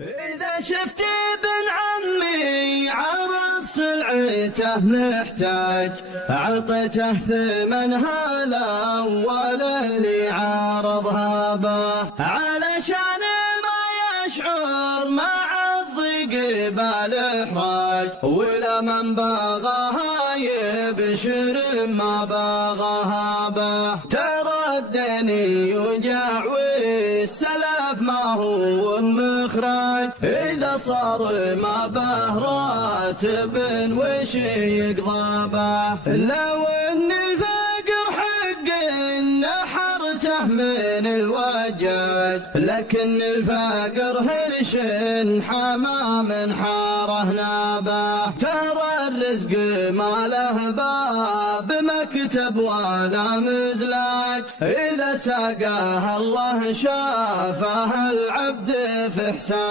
إذا شفت ابن عمي عرض سلعته محتاج أعطته ثمنها الأول اللي عارضها به، علشان ما يشعر مع الضيق بالإحراج، ولا من باغاها يبشر ما باغاها به. ترى الدنيا يوجع والسلف ما هو مخرج، إذا صار ما به راتب وش يقضى به. لو ان الفقر حق نحرته من الوجاج، لكن الفقر هرش حمام حاره نابه. ترى الرزق ما له باب مكتب ولا مزلاج، إذا ساقاه الله شافه العبد في حساب.